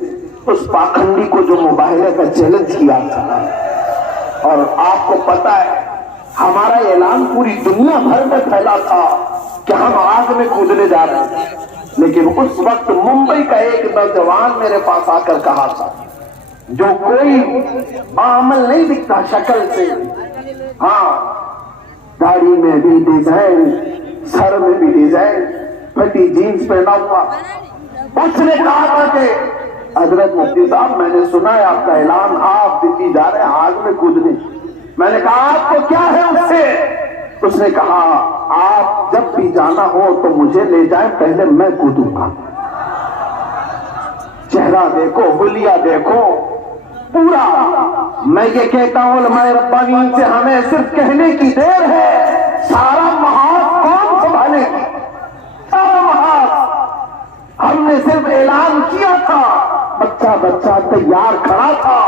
اس پاکھنڈی کو جو مباہلے کا چیلنج کیا تھا, اور آپ کو پتا ہے ہمارا اعلان پوری دنیا بھر میں پھیلا تھا کہ ہم آگ میں کودنے جا رہے ہیں. لیکن اس وقت ممبئی کا ایک نوجوان میرے پاس آ کر کہا تھا, جو کوئی عمل نہیں دکھتا شکل سے, ہاں داڑھی میں بھی ڈیزائن, سر میں بھی ڈیزائن, پھٹی جینس پہنا ہوا, اس نے کہا تھا کہ حضرت مفتی صاحب میں نے سنا ہے آپ کا اعلان, آپ دلی جا رہے ہیں آگ میں کودنے. میں نے کہا آپ کو کیا ہے اس سے؟ اس نے کہا آپ جب بھی جانا ہو تو مجھے لے جائیں, پہلے میں کودوں گا. چہرہ دیکھو، حلیہ دیکھو پورا. میں یہ کہتا ہوں علماء ربانیین سے ہمیں صرف کہنے کی دیر ہے، سارا محاذ کون سنبھالے گی؟ سارا محاذ ہم نے صرف اعلان کیا تھا، بچہ بچہ تیار کھڑا تھا.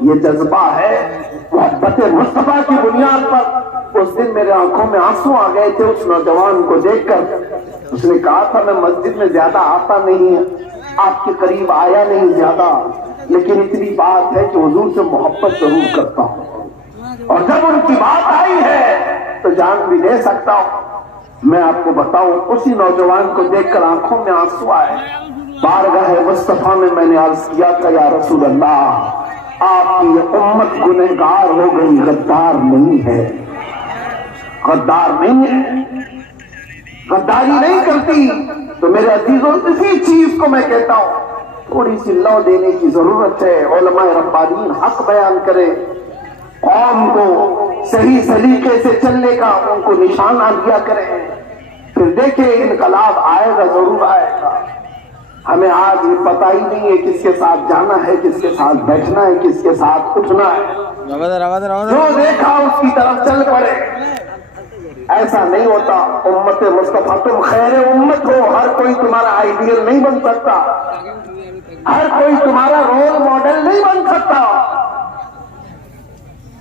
یہ جذبہ ہے محبت مصطفیٰ کی بنیاد پر. اس دن میرے آنکھوں میں آنسو آ گئے تھے اس نوجوان کو دیکھ کر. اس نے کہا تھا میں مسجد میں زیادہ آتا نہیں، آپ کے قریب آیا نہیں زیادہ، لیکن اتنی بات ہے کہ حضور سے محبت ضرور کرتا ہوں، اور جب ان کی بات آئی ہے تو جان بھی دے سکتا ہوں. میں آپ کو بتاؤں اسی نوجوان کو دیکھ کر آنکھوں میں آنسو آئے. بارگاہ مصطفیٰ میں میں نے عرض کیا تھا یا رسول اللہ آپ کی یہ امت گنہگار ہو گئی، غدار نہیں ہے، غدار نہیں ہے، غداری نہیں کرتی. تو میرے عزیزوں اسی چیز کو میں کہتا ہوں تھوڑی سی لو دینے کی ضرورت ہے. علماء ربانیین حق بیان کرے، قوم کو صحیح سلیقے سے چلنے کا ان کو نشانہ دیا کریں، پھر دیکھیں انقلاب آئے گا، ضرور آئے گا. ہمیں آج یہ پتہ ہی نہیں ہے کس کے ساتھ جانا ہے، کس کے ساتھ بیٹھنا ہے، کس کے ساتھ اٹھنا ہے. جو دیکھا اس کی طرف چل پڑے. ایسا نہیں ہوتا. امت مصطفیٰ تم خیر امت ہو، ہر کوئی تمہارا آئیڈیل نہیں بن سکتا، ہر کوئی تمہارا رول ماڈل نہیں بن سکتا.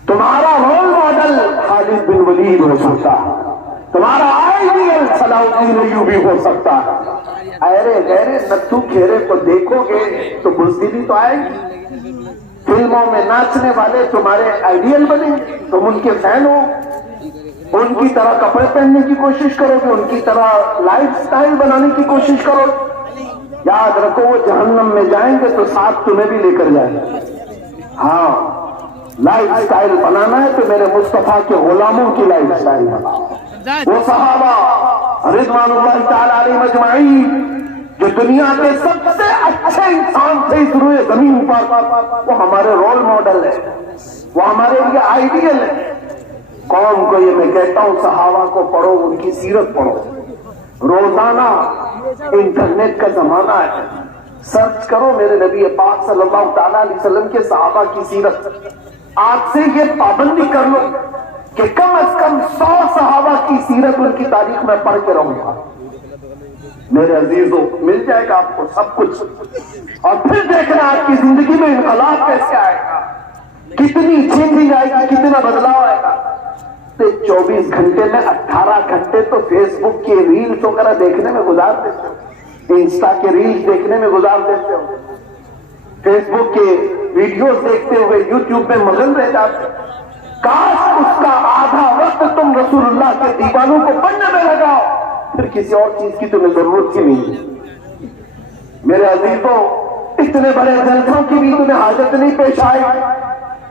تمہارا رول ماڈل خالد بن ولید ہو سکتا ہے، تمہارا آئیڈیل صلاح الدین ایوبی ہو سکتا ہے. ایرے غیرے نتھو کھیرے کو دیکھو گے تو بزدلی تو آئے گی. فلموں میں ناچنے والے تمہارے آئیڈیل بنے، تم ان کے فین ہو، ان کی طرح کپڑے پہننے کی کوشش کرو گے، ان کی طرح لائف سٹائل بنانے کی کوشش کرو. یاد رکھو وہ جہنم میں جائیں گے تو ساتھ تمہیں بھی لے کر جائیں گے. ہاں لائف سٹائل بنانا ہے تو میرے مصطفیٰ کے غلاموں کی لائف سٹائل بناؤ. وہ صحابہ رضوان اللہ تعالی علیہ مجمعین جو دنیا کے سب سے اچھے انسان تھے اس روئے زمین پر، وہ ہمارے رول ماڈل ہے، وہ ہمارے لیے آئیڈیل ہے. قوم کو یہ میں کہتا ہوں صحابہ کو پڑھو، ان کی سیرت پڑھو. روزانہ انٹرنیٹ کا زمانہ ہے، سرچ کرو میرے نبی پاک صلی اللہ تعالی علیہ وسلم کے صحابہ کی سیرت. آج سے یہ پابندی کر لو کہ کم از کم 100 صحابہ کی سیرت ان کی تاریخ میں پڑھ کے رہوں گا. میرے عزیزوں مل جائے گا آپ کو سب کچھ، اور پھر دیکھنا آپ کی زندگی میں انقلاب کیسے آئے گا، کتنی چینجنگ آئے گی، کتنا بدلاؤ آئے گا. 24 گھنٹے میں 18 گھنٹے تو فیس بک کی ریلز وغیرہ دیکھنے میں گزار دیتے ہو، انسٹا کے ریلز دیکھنے میں گزار دیتے ہو، فیس بک کے ویڈیوز دیکھتے ہوئے یوٹیوب میں مگن رہ جاتے. کاش اس کا آدھا وقت تم رسول اللہ کے دیوانوں کو پڑھنے میں لگاؤ، پھر کسی اور چیز کی تمہیں ضرورت ہی نہیں. میرے عزیزوں اتنے بڑے جلسوں کی بھی تمہیں حاجت نہیں پیش آئی.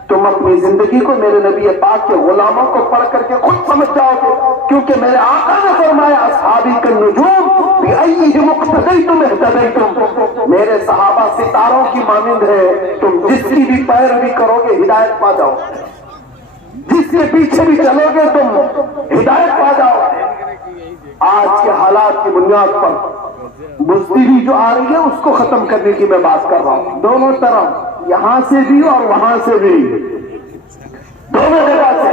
تم اپنی زندگی کو میرے نبی پاک کے غلاموں کو پڑھ کر کے خود سمجھ جاؤ گے، کیونکہ میرے آقا نے فرمایا اصحابی کالنجوم بأیہم اقتدیتم اہتدیتم. میرے صحابہ ستاروں کی مانند ہے، تم جس کی بھی پیروی کرو گے ہدایت پا جاؤ، جس کے پیچھے بھی چلو گے تم ہدایت پا جاؤ. آج کے حالات کی بنیاد پر بزدلی جو آ رہی ہے اس کو ختم کرنے کی میں بات کر رہا ہوں. دونوں طرف، یہاں سے بھی اور وہاں سے بھی، دونوں جگہ سے.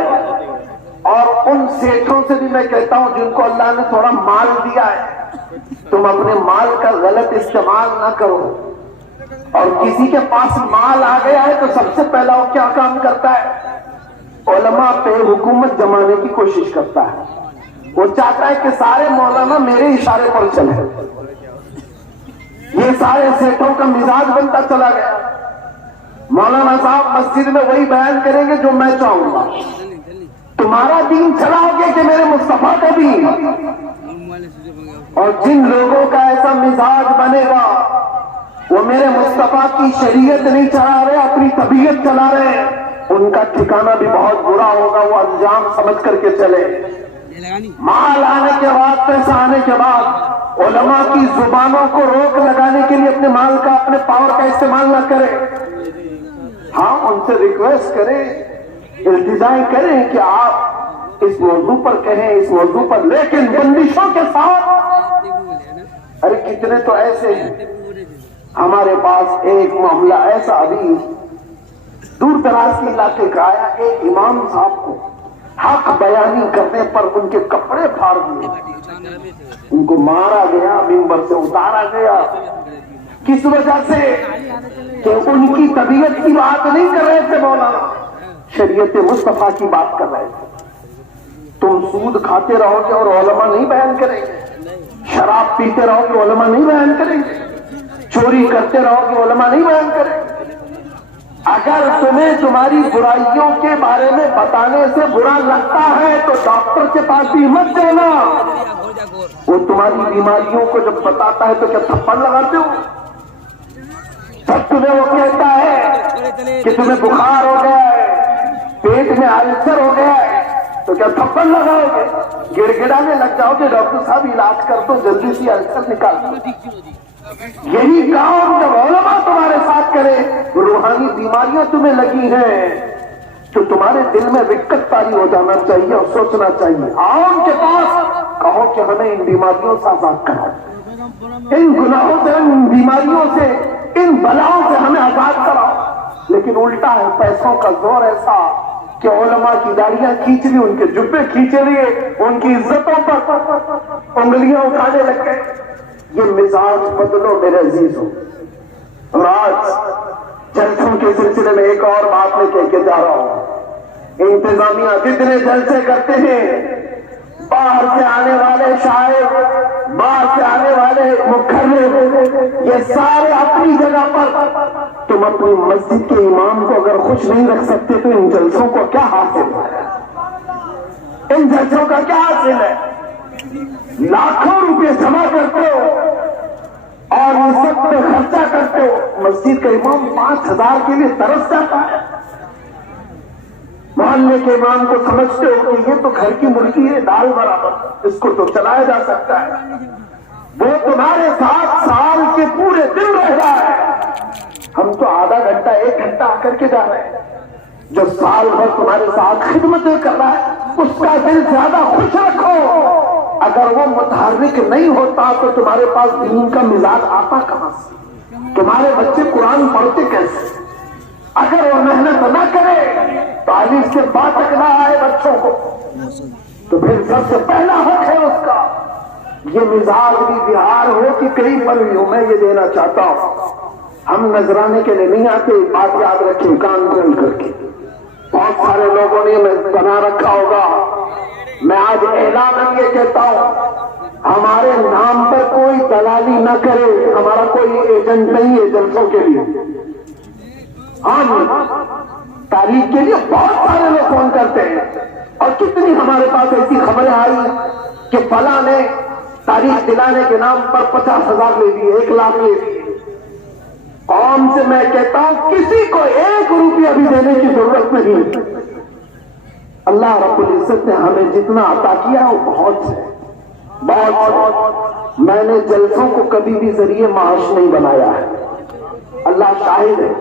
اور ان سیٹھوں سے بھی میں کہتا ہوں جن کو اللہ نے تھوڑا مال دیا ہے، تم اپنے مال کا غلط استعمال نہ کرو. اور کسی کے پاس مال آ گیا ہے تو سب سے پہلا وہ کیا کام کرتا ہے؟ علماء پہ حکومت جمانے کی کوشش کرتا ہے. وہ چاہتا ہے کہ سارے مولانا میرے اشارے پر چلے. یہ سارے سیٹوں کا مزاج بنتا چلا گیا. مولانا صاحب مسجد میں وہی بیان کریں گے جو میں چاہوں گا. تمہارا دین چلاؤ گے کہ میرے مصطفیٰ کا دین؟ اور جن لوگوں کا ایسا مزاج بنے گا وہ میرے مصطفیٰ کی شریعت نہیں چلا رہے، اپنی طبیعت چلا رہے ہیں، ان کا ٹھکانہ بھی بہت برا ہوگا. وہ انجام سمجھ کر کے چلے. مال آنے کے بعد، پیسہ آنے کے بعد علماء کی زبانوں کو روک لگانے کے لیے اپنے مال کا، اپنے پاور کا استعمال نہ کرے. ہاں ان سے ریکویسٹ کریں، التجائیں کریں کہ آپ اس موضوع پر کہیں، اس موضوع پر، لیکن بندشوں کے ساتھ. ارے کتنے تو ایسے ہیں ہمارے پاس ایک معاملہ ایسا ابھی دور دراز کے علاقے کا آیا، ایک امام صاحب کو حق بیانی کرنے پر ان کے کپڑے پھاڑ دیے، ان کو مارا گیا، منبر سے اتارا گیا۔ کس وجہ سے؟ کہ ان کی طبیعت کی بات نہیں کر رہے تھے مولانا، شریعت مصطفیٰ کی بات کر رہے تھے۔ تم سود کھاتے رہو گے اور علماء نہیں بیان کریں گے، شراب پیتے رہو گے علماء نہیں بیان کریں گے، چوری کرتے رہو گے علماء نہیں بیان کریں گے۔ اگر تمہیں تمہاری برائیوں کے بارے میں بتانے سے برا لگتا ہے تو ڈاکٹر کے پاس بھی مت جانا، وہ تمہاری بیماریوں کو جب بتاتا ہے تو کیا تھپڑ لگاتے ہو؟ جب تمہیں وہ کہتا ہے کہ تمہیں بخار ہو گیا ہے، پیٹ میں السر ہو گیا ہے، تو کیا تھپڑ لگاؤ گے؟ گڑ گڑانے لگ جاؤ گے، ڈاکٹر صاحب علاج کر دو، جلدی سے السر نکال دو۔ یہی کام جب علماء تمہارے ساتھ کرے، روحانی بیماریاں تمہیں لگی ہیں تو تمہارے دل میں رکت طاری ہو جانا چاہیے اور سوچنا چاہیے، آؤ ان کے پاس، کہو کہ ہمیں ان بیماریوں سے آزاد کراؤ، ان گناہوں سے، ان بیماریوں سے، ان بلاؤں سے ہمیں آزاد کراؤ۔ لیکن الٹا ہے، پیسوں کا زور ایسا کہ علماء کی داڑیاں کھینچ لی، ان کے جبے کھینچے لیے، ان کی عزتوں پر انگلیاں اٹھانے لگ گئے۔ یہ مزاج بدلو میرے عزیزوں۔ اور آج جلسوں کے سلسلے میں ایک اور بات میں کہہ کے جا رہا ہوں، انتظامیہ کتنے جلسے کرتے ہیں، باہر سے آنے والے شاعر، باہر سے آنے والے مکھر، یہ سارے اپنی جگہ پر۔ تم اپنی مسجد کے امام کو اگر خوش نہیں رکھ سکتے تو ان جلسوں کو کیا حاصل ہے؟ ان جلسوں کا کیا حاصل ہے؟ لاکھوں روپے جمع کرتے ہو اور ان سب پہ خرچہ کرتے ہو، مسجد کا امام 5,000 کے لیے ترس جاتا ہے۔ محلے کے امام کو سمجھتے ہو کہ یہ تو گھر کی مرغی ہے، دال برابر، اس کو تو چلایا جا سکتا ہے، وہ تمہارے ساتھ سال کے پورے دن رہ رہا ہے، ہم تو آدھا گھنٹہ 1 گھنٹہ آ کر کے جا رہے ہیں۔ جو سال بھر تمہارے ساتھ خدمتیں کر رہا ہے اس کا دل زیادہ خوش رکھو۔ اگر وہ متحرک نہیں ہوتا تو تمہارے پاس دین کا مزاج آتا کہاں سے؟ تمہارے بچے قرآن پڑھتے کیسے؟ اگر وہ محنت نہ کرے، تعلیم سے بات تک نہ آئے بچوں کو، تو پھر سب سے پہلا حق ہے اس کا یہ مزاج بھی بہار ہو کہ کئی پل بھی ہو۔ میں یہ دینا چاہتا ہوں، ہم نذرانے کے لیے نہیں آتے، بات یاد رکھیں کان کھول کر کے۔ بہت سارے لوگوں نے بنا رکھا ہوگا، میں آج اعلان یہ کہتا ہوں، ہمارے نام پر کوئی دلالی نہ کرے، ہمارا کوئی ایجنٹ نہیں ہے جلسوں کے لیے۔ ہاں، تاریخ کے لیے بہت سارے لوگ فون کرتے ہیں، اور کتنی ہمارے پاس ایسی خبریں آئی کہ فلاں نے تاریخ دلانے کے نام پر 50,000 لے لیے، 1 لاکھ لے لیے۔ قوم سے میں کہتا ہوں کسی کو 1 روپیہ بھی دینے کی ضرورت نہیں۔ اللہ رب العزت نے ہمیں جتنا عطا کیا وہ بہت ہے، بہت۔ میں نے جلسوں کو کبھی بھی ذریعے معاش نہیں بنایا ہے، اللہ شاہد ہے،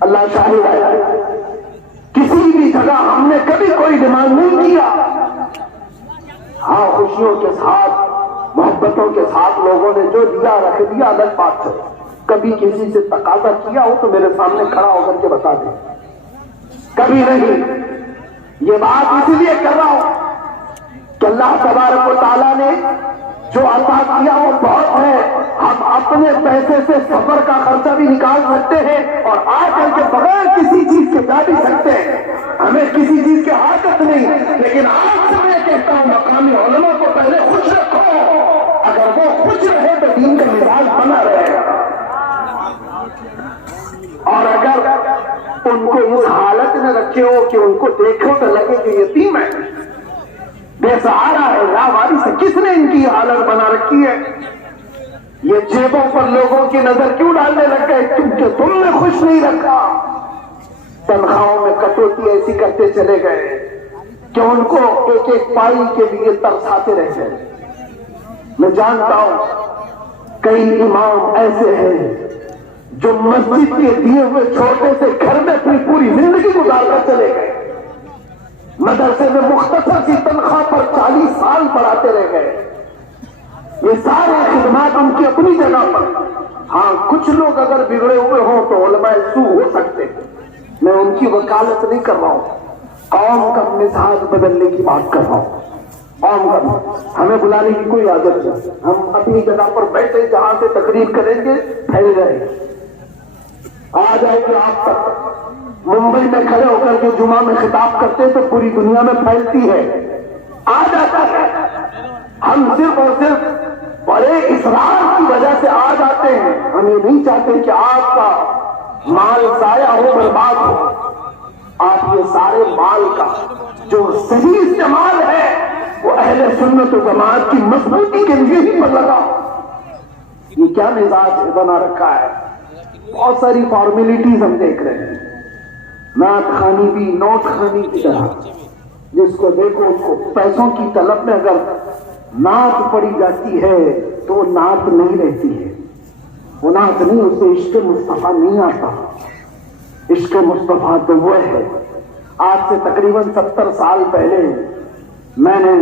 اللہ شاہد ہے، کسی بھی جگہ ہم نے کبھی کوئی ڈیمانڈ نہیں کیا۔ ہاں، خوشیوں کے ساتھ، محبتوں کے ساتھ لوگوں نے جو دیا رکھ دیا، الگ بات ہے۔ کبھی کسی سے تقاضا کیا ہو تو میرے سامنے کھڑا ہو کر کے بتا دیں، کبھی نہیں۔ یہ بات اس لیے کر رہا ہوں کہ اللہ تبارک و تعالیٰ نے جو عطا کیا وہ بہت ہے۔ ہم اپنے پیسے سے سفر کا خرچہ بھی نکال سکتے ہیں اور آ کر کے بغیر کسی چیز کے جا بھی سکتے ہیں، ہمیں کسی چیز کی حاجت نہیں۔ لیکن آج سے میں کہتا ہوں، مقامی علماء کو پہلے خوش رکھو، اگر وہ خوش رہے تو دین کا مزاج بنا رہے گا، اور اگر ان کو اس حالت میں رکھے ہو کہ ان کو دیکھو تو لگے کہ یتیم ہے، بے سہارا ہے، لاوارث ہے، کس نے ان کی حالت بنا رکھی ہے؟ یہ جیبوں پر لوگوں کی نظر کیوں ڈالنے لگ گئے؟ کیونکہ تم نے خوش نہیں رکھا۔ تنخواہوں میں کٹوتی ایسی کرتے چلے گئے کہ ان کو ایک ایک پائی کے لیے ترساتے رہ گئے۔ میں جانتا ہوں کئی امام ایسے ہیں جو مسجد کے دیے ہوئے چھوٹے سے گھر میں اپنی پوری زندگی گزار کر چلے گئے، مدرسے میں مختصر سی تنخواہ پر 40 سال پڑھاتے رہ گئے۔ یہ سارے خدمات ان کی اپنی جگہ پر، ہاں کچھ لوگ اگر بگڑے ہوئے ہوں تو علماء سو ہو سکتے ہیں، میں ان کی وکالت نہیں کر رہا ہوں، قوم کا مزاج بدلنے کی بات کر رہا ہوں۔ قوم کا ہمیں بلانے کی کوئی عادت نہیں، ہم اپنی جگہ پر بیٹھے جہاں سے تقریر کریں گے پھیل جائے گی، آ جائے گی آپ تک۔ ممبئی میں کھڑے ہو کر کے جمعہ میں خطاب کرتے تو پوری دنیا میں پھیلتی ہے، آ جاتا ہے۔ ہم صرف اور صرف بڑے اصرار کی وجہ سے آ جاتے ہیں، ہم یہ نہیں چاہتے کہ آپ کا مال ضائع ہو، برباد ہو۔ آپ یہ سارے مال کا جو صحیح استعمال ہے وہ اہل سنت و جماعت کی مضبوطی کے لیے ہی پر لگا۔ یہ کیا مزاج بنا رکھا ہے، بہت ساری فارمیلٹیز ہم دیکھ رہے ہیں، نعت خوانی بھی نوٹ خوانی کی طرح، جس کو دیکھو اس کو پیسوں کی طلب میں اگر نعت پڑی جاتی ہے تو وہ نعت نہیں رہتی ہے، وہ نعت نہیں، اس سے عشق مصطفیٰ نہیں آتا۔ عشق مصطفیٰ تو وہ ہے۔ آج سے تقریباً 70 سال پہلے میں نے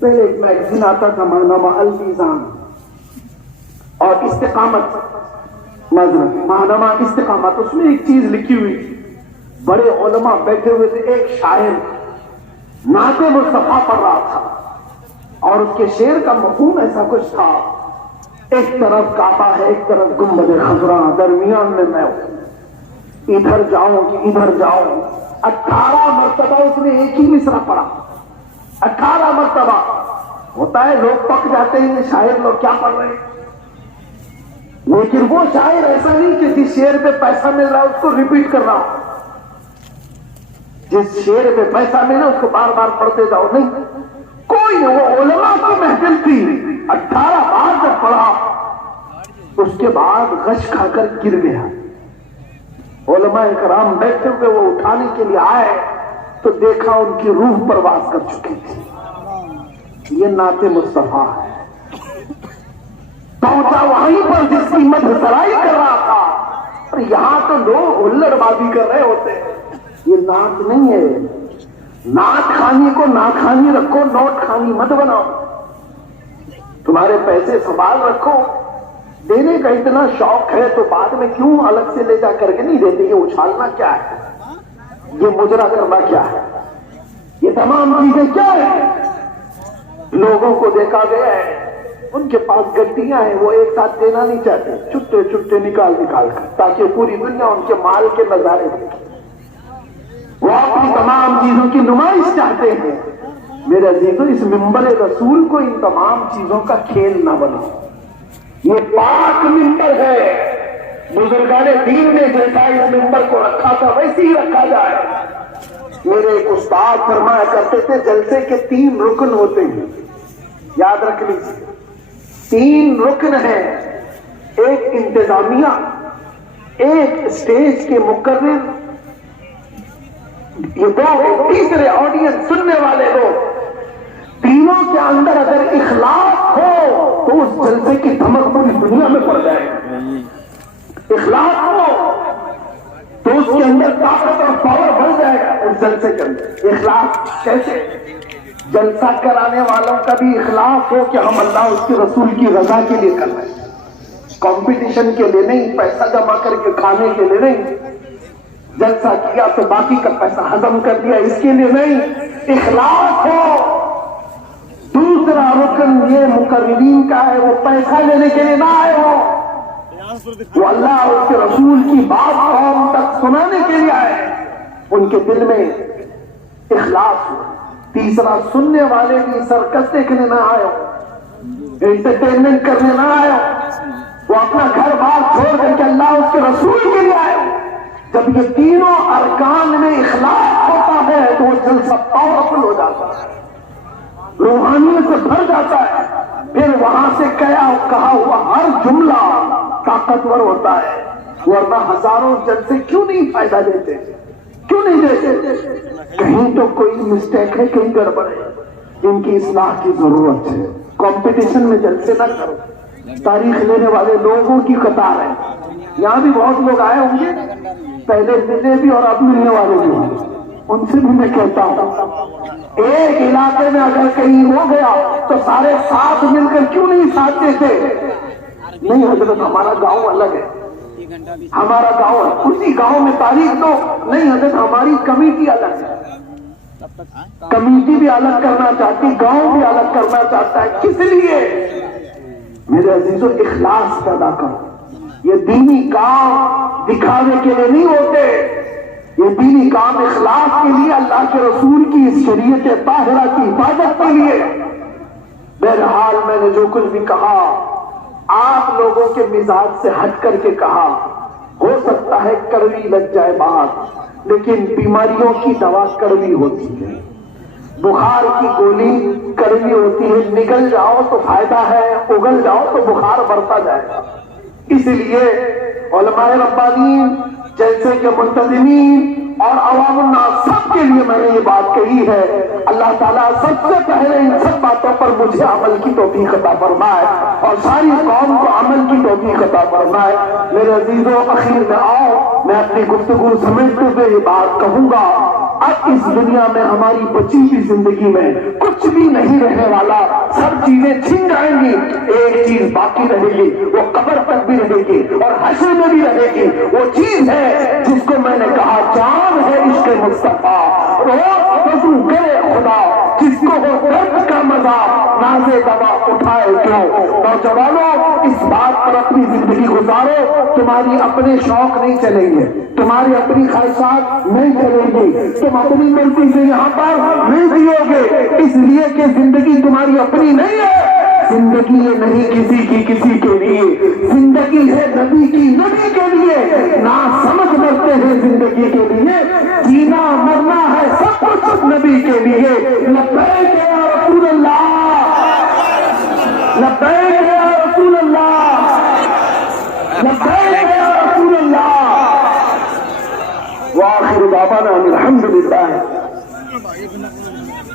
پہلے ایک میگزین آتا تھا ماہنامہ المیزان اور استقامت، ماہنامہ استقامت، اس میں ایک چیز لکھی ہوئی تھی، بڑے علماء بیٹھے ہوئے تھے، ایک شاعر نعت مصطفیٰ پڑھ رہا تھا اور اس کے شعر کا مفہوم ایسا کچھ تھا، ایک طرف کعبہ ہے ایک طرف گنبد خضرا، درمیان میں میں ہوں، ادھر جاؤں کہ ادھر جاؤں۔ 18 مرتبہ اس نے ایک ہی مصرع پڑھا، 18 مرتبہ۔ ہوتا ہے لوگ پک جاتے ہیں شاعر لوگ کیا پڑھ رہے ہیں، لیکن وہ شاعر ایسا نہیں کہ جس شعر پہ پیسہ مل رہا ہے اس کو ریپیٹ کر رہا ہو، جس شعر پہ پیسہ ملے اس کو بار بار پڑھتے جاؤ، نہیں، کوئی نہیں، وہ علماء کی محفل تھی، 18 بار جب پڑھا اس کے بعد غش کھا کر گر گیا۔ علماء کرام بیٹھے ہوئے وہ اٹھانے کے لیے آئے تو دیکھا ان کی روح پرواز کر چکی تھی۔ یہ نعت مصطفیٰ ہے، پہنچا وہیں پر جس کی مدح سرائی کر رہا تھا، اور یہاں تو لوگ ہلڑ بازی کر رہے ہوتے ہیں۔ یہ نعت نہیں ہے، نعت خانی کو ناخانی رکھو، نوٹ خانی مت بناؤ، تمہارے پیسے سنبھال رکھو، دینے کا اتنا شوق ہے تو بعد میں کیوں الگ سے لے جا کر کے نہیں دیتے؟ یہ اچھالنا کیا ہے، یہ مجرا کرنا کیا ہے، یہ تمام چیزیں کیا ہیں؟ لوگوں کو دیکھا گیا ہے ان کے پاس گڈیاں ہیں، وہ ایک ساتھ دینا نہیں چاہتے، چھٹے چھٹے نکال کر تاکہ پوری دنیا ان کے مال کے نظارے دیکھے، وہ اپنی تمام چیزوں کی نمائش چاہتے ہیں۔ میرے عزیزو، اس منبر رسول کو ان تمام چیزوں کا کھیل نہ بناؤ، یہ پاک منبر ہے، بزرگان دین نے جیسا اس منبر کو رکھا تھا ویسے ہی رکھا جائے۔ میرے ایک استاد فرمایا کرتے تھے جلسے کے 3 رکن ہوتے ہیں، یاد رکھ لیجیے، 3 رکن ہیں، ایک انتظامیہ، ایک اسٹیج کے مقرر، یہ 2 تیسرے آڈینس سننے والے لوگ۔ تینوں کے اندر اگر اخلاص ہو تو اس جلسے کی دھمک پوری دنیا میں پڑ جائے، اخلاص ہو تو اس کے اندر طاقت اور پاور بڑھ جائے گا اس جلسے کے اندر۔ اخلاص کیسے؟ جلسہ کرانے والوں کا بھی اخلاص ہو کہ ہم اللہ اس کے رسول کی رضا کے لیے کر رہے ہیں، کمپٹیشن کے لیے نہیں، پیسہ جمع کر کے کھانے کے لیے نہیں، جلسہ کیا تو باقی کا پیسہ ہضم کر دیا اس کے لیے نہیں، اخلاص ہو۔ دوسرا رکن یہ مقررین کا ہے، وہ پیسہ لینے کے لیے نہ آئے ہو، وہ اللہ اور اس کے رسول کی بات قوم تک سنانے کے لیے آئے، ان کے دل میں اخلاص ہو۔ تیسرا، سننے والے بھی سرکس دیکھنے نہ آئے ہو، انٹرٹینمنٹ کرنے نہ آئے ہو، وہ اپنا گھر بار چھوڑ کر کے اللہ اور اس کے رسول کے لیے آئے ہو۔ جب یہ تینوں ارکان میں اخلاص ہوتا ہے تو وہ جلسہ پاورفل ہو جاتا ہے، روحانیت سے بھر جاتا ہے، پھر وہاں سے کہا ہوا ہر جملہ طاقتور ہوتا ہے، ورنہ ہزاروں جلسے کیوں نہیں فائدہ دیتے، کیوں نہیں دیتے؟ کہیں تو کوئی مسٹیک ہے، کہیں گڑبڑ ہے، ان کی اصلاح کی ضرورت ہے۔ کمپٹیشن میں جلسے نہ کرو، تاریخ لینے والے لوگوں کی قطار ہے، یہاں بھی بہت لوگ آئے ہوں گے، پہلے ملنے بھی اور اب ملنے والے بھی ہوں گے، ان سے بھی میں کہتا ہوں ایک علاقے میں اگر کہیں ہو گیا تو سارے ساتھ مل کر کیوں نہیں ساتھ دیتے؟ نہیں حضرت ہمارا گاؤں الگ ہے، ہمارا گاؤں ہے، اسی گاؤں میں تاریخ دو، نہیں حضرت ہماری کمیٹی الگ ہے، کمیٹی بھی الگ کرنا چاہتی، گاؤں بھی الگ کرنا چاہتا ہے، کس لیے؟ میرے عزیزو اخلاص پیدا کرو، یہ دینی کام دکھانے کے لیے نہیں ہوتے، یہ دینی کام اخلاص کے لیے، اللہ کے رسول کی اس شریعت طاہرہ کی حفاظت کے لیے۔ بہرحال میں نے جو کچھ بھی کہا آپ لوگوں کے مزاج سے ہٹ کر کے کہا، ہو سکتا ہے کڑوی لگ جائے بات، لیکن بیماریوں کی دوا کڑوی ہوتی ہے، بخار کی گولی کڑوی ہوتی ہے، نگل جاؤ تو فائدہ ہے، اگل جاؤ تو بخار بڑھتا جائے گا۔ اس لیے علماء ربانیین جیسے کہ منتظمین اور عوام الناس سب کے لیے میں نے یہ بات کہی ہے، اللہ تعالیٰ سب سے پہلے ان سب باتوں پر مجھے عمل کی توفیق عطا فرمائے اور ساری قوم کو عمل کی توفیق عطا فرمائے۔ میرے عزیزوں اخیر میں آؤ، میں اپنی گفتگو سمیٹتے ہوئے یہ بات کہوں گا، اب اس دنیا میں ہماری بچی ہوئی زندگی میں کچھ بھی نہیں رہنے والا، سب چیزیں چھن جائیں گی، ایک چیز باقی رہے گی، وہ قبر تک بھی رہے گی اور حشر میں بھی رہے گی، وہ چیز ہے جس کو میں نے کہا جان ہے عشق مصطفیٰ، وضو کرے خدا جس کو ہو درد کا مزہ، نازے دوا اٹھائے کیوں۔ نوجوانوں اس بات پر اپنی زندگی گزارو، تمہاری اپنے شوق نہیں چلیں گے، تمہاری اپنی خواہشات نہیں چلیں گی، تم اپنی مرضی سے یہاں پر نہیں جیو گے، اس لیے کہ زندگی تمہاری اپنی نہیں ہے، زندگی یہ نہیں کسی کے لیے، زندگی ہے نبی کی، نبی کے لیے، نہ سمجھ مرتے ہیں زندگی کے لیے، جینا مرنا ہے سب کچھ نبی کے لیے۔ لبیک یا رسول اللہ، لبیک یا رسول اللہ، لبیک یا رسول اللہ، وآخر دعوانا الحمدللہ۔